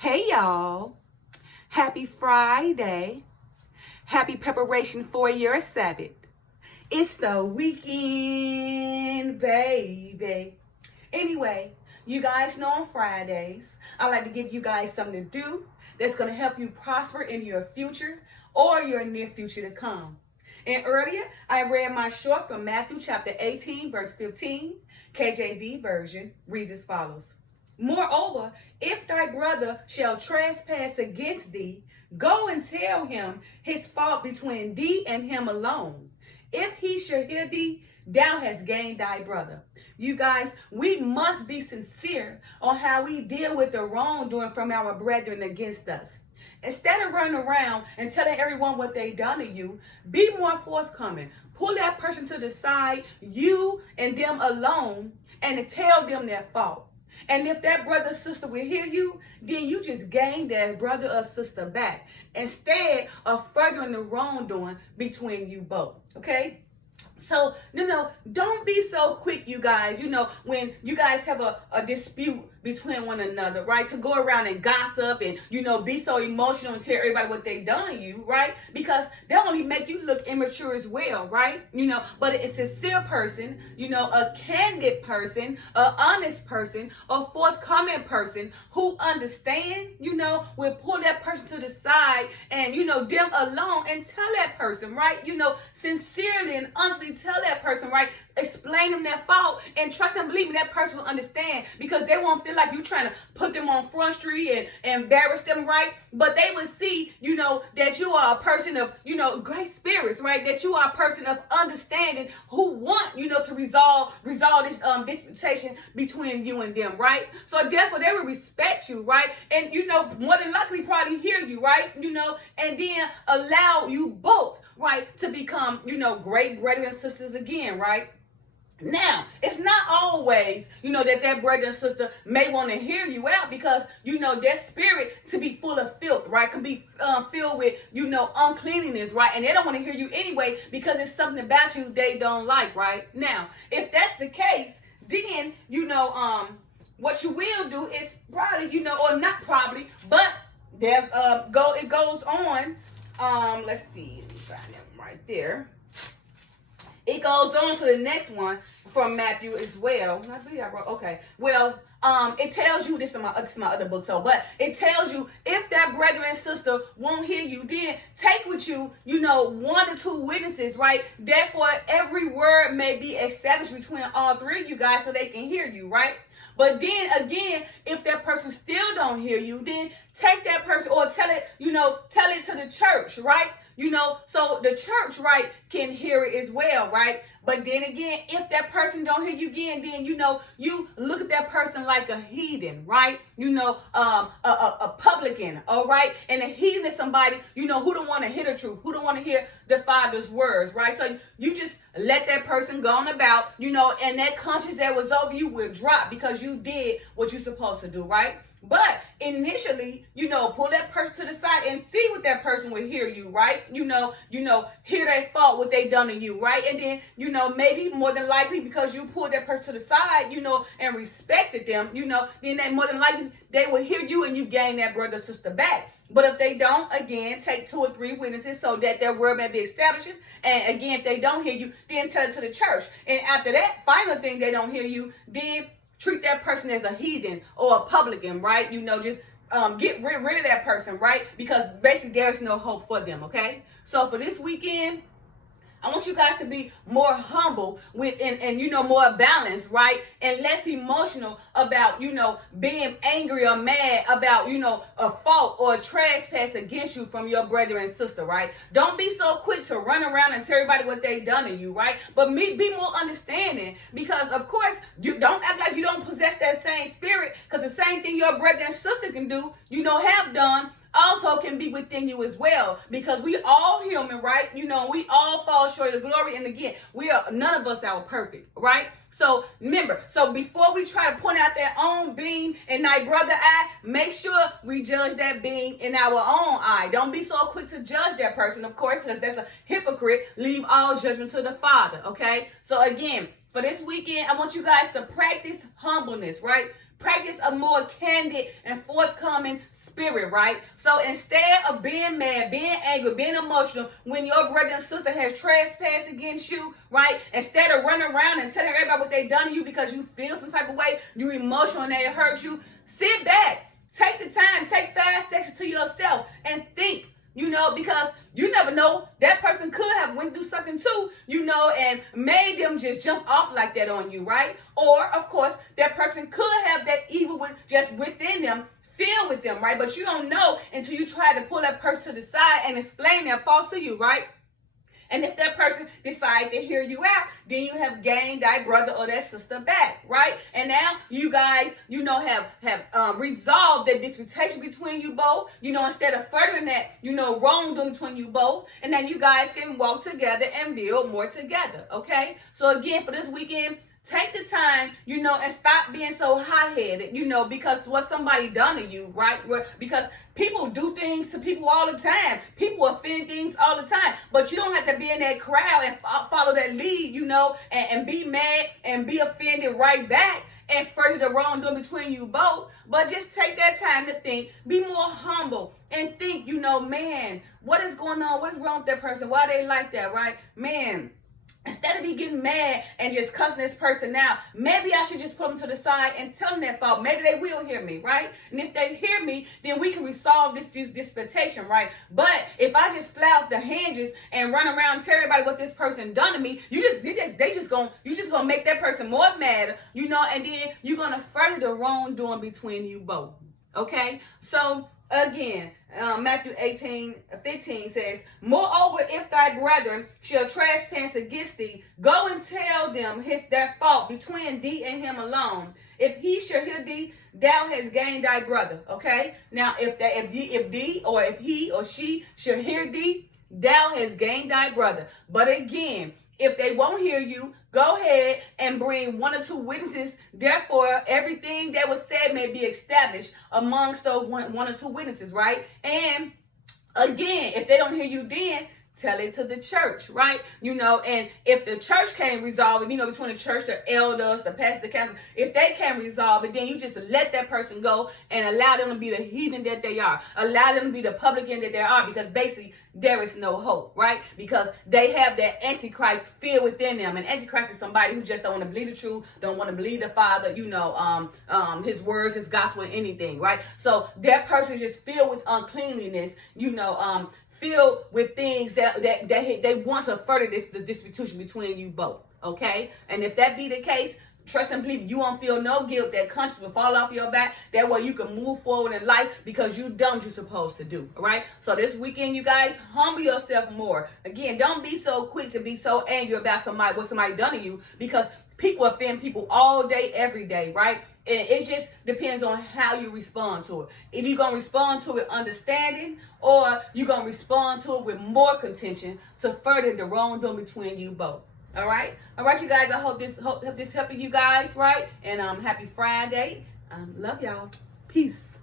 Hey y'all, happy Friday. Happy preparation for your Sabbath. It's the weekend, baby. Anyway, you guys know on Fridays, I like to give you guys something to do that's going to help you prosper in your future or your near future to come. And earlier, I read my short from Matthew chapter 18, verse 15, KJV version, reads as follows. Moreover, if thy brother shall trespass against thee, go and tell him his fault between thee and him alone. If he shall hear thee, thou hast gained thy brother. You guys, we must be sincere on how we deal with the wrongdoing from our brethren against us. Instead of running around and telling everyone what they done to you, be more forthcoming. Pull that person to the side, you and them alone, and tell them their fault. And if that brother or sister will hear you, then you just gain that brother or sister back instead of furthering the wrongdoing between you both. Okay? So, don't be so quick, you guys, when you guys have a dispute between one another, right? To go around and gossip and, be so emotional and tell everybody what they done to you, right? Because they'll only make you look immature as well, right? But a sincere person, a candid person, a honest person, a forthcoming person who understand, will pull that person to the side and, them alone and tell that person, right? Sincerely and honestly tell that person, right? Explain them their fault and trust and believe me, that person will understand because they won't feel like you trying to put them on Front Street and embarrass them, right? But they will see, that you are a person of, great spirits, right? That you are a person of understanding who want, to resolve this disputation between you and them, right? So therefore they will respect you, right? And, more than likely probably hear you, right? And then allow you both, right, to become, great brothers and sisters again, right? Now, it's not always, that brother and sister may want to hear you out because, their spirit to be full of filth, right? Can be filled with, uncleanliness, right? And they don't want to hear you anyway because it's something about you they don't like, right? Now, if that's the case, then, what you will do is probably, or not probably, but it goes on. Let's see, let me find that one right there. It goes on to the next one from Matthew as well. I believe I wrote, okay. Well, it tells you, this is my other book, but it tells you if that brother and sister won't hear you, then take with you, 1 to 2 witnesses, right? Therefore, every word may be established between all three of you guys so they can hear you, right? But then again, if that person still don't hear you, then take that person or tell it to the church, right? So the church, right, can hear it as well, right? But then again, if that person don't hear you again, then, you look at that person like a heathen, right? A publican, all right? And a heathen is somebody, who don't want to hear the truth, who don't want to hear the Father's words, right? So you just let that person go on about, and that conscience that was over you will drop because you did what you're supposed to do, right? But initially, pull that person to the side and see what that person will hear you, right? Hear their fault, what they done to you, right? And then, maybe more than likely because you pulled that person to the side, and respected them, then they more than likely they will hear you and you gain that brother or sister back. But if they don't, again, take 2 or 3 witnesses so that their word may be established. And again, if they don't hear you, then tell it to the church. And after that final thing, they don't hear you, then treat that person as a heathen or a publican, right? Just get rid of that person, right? Because basically there's no hope for them, okay? So for this weekend, I want you guys to be more humble and more balanced, right? And less emotional about, being angry or mad about, a fault or a trespass against you from your brother and sister, right? Don't be so quick to run around and tell everybody what they done to you, right? But be more understanding because, of course, you don't act like you don't possess that same spirit because the same thing your brother and sister can do, have done, also can be within you as well because we all human, right? We all fall short of the glory. And again, none of us are perfect, right? So remember, before we try to point out their own beam in thy brother eye, make sure we judge that beam in our own eye. Don't be so quick to judge that person, of course, because that's a hypocrite. Leave all judgment to the Father, okay? So again, for this weekend, I want you guys to practice humbleness, right? Practice a more candid and forthcoming spirit spirit, right? So instead of being mad, being angry, being emotional, when your brother and sister has trespassed against you, right? Instead of running around and telling everybody what they done to you because you feel some type of way, you're emotional and they hurt you, sit back. Take the time, take 5 seconds to yourself and think, because you never know, that person could have went through something too, and made them just jump off like that on you, right? Or, of course, that person could have that evil just within them, filled with them, right? But you don't know until you try to pull that person to the side and explain their faults to you, right? And if that person decides to hear you out, then you have gained that brother or that sister back, right? And now you guys, have resolved the disputation between you both, instead of furthering that, wrongdoing between you both. And then you guys can walk together and build more together, okay? So again, for this weekend, take the time, and stop being so hot-headed, because what somebody done to you, right? Because people do things to people all the time. People offend things all the time. But you don't have to be in that crowd and follow that lead, and be mad and be offended right back and further the wrongdoing between you both. But just take that time to think, be more humble, and think, man, what is going on? What is wrong with that person? Why they like that, right? Man, instead of me getting mad and just cussing this person out, maybe I should just put them to the side and tell them their fault. Maybe they will hear me, right? And if they hear me, then we can resolve this disputation, right? But if I just flout the hinges and run around and tell everybody what this person done to me, you just gonna make that person more mad, and then you're gonna further the wrongdoing between you both. Okay? So again, Matthew 18:15 says, moreover, if thy brethren shall trespass against thee, go and tell them their fault between thee and him alone. If he shall hear thee, thou hast gained thy brother. Okay? Now, if he or she shall hear thee, thou hast gained thy brother. But again, if they won't hear you, go ahead and bring 1 or 2 witnesses. Therefore, everything that was said may be established amongst those one or two witnesses, right? And again, if they don't hear you, then tell it to the church, right? And if the church can't resolve it, between the church, the elders, the pastor, the council, if they can't resolve it, then you just let that person go and allow them to be the heathen that they are. Allow them to be the publican that they are, because basically there is no hope, right? Because they have that antichrist fear within them. And antichrist is somebody who just don't want to believe the truth, don't want to believe the Father, his words, his gospel, anything, right? So that person is just filled with uncleanliness, filled with things that they want to further the disputation between you both, okay? And if that be the case, trust and believe you won't feel no guilt. That conscience will fall off your back. That way you can move forward in life because you done what you're supposed to do, all right? So this weekend, you guys, humble yourself more. Again, don't be so quick to be so angry about what somebody done to you, because people offend people all day, every day, right? And it just depends on how you respond to it. If you're going to respond to it understanding, or you're going to respond to it with more contention to further the wrongdoing between you both. All right? All right, you guys. I hope this helping you guys, right? And happy Friday. Love y'all. Peace.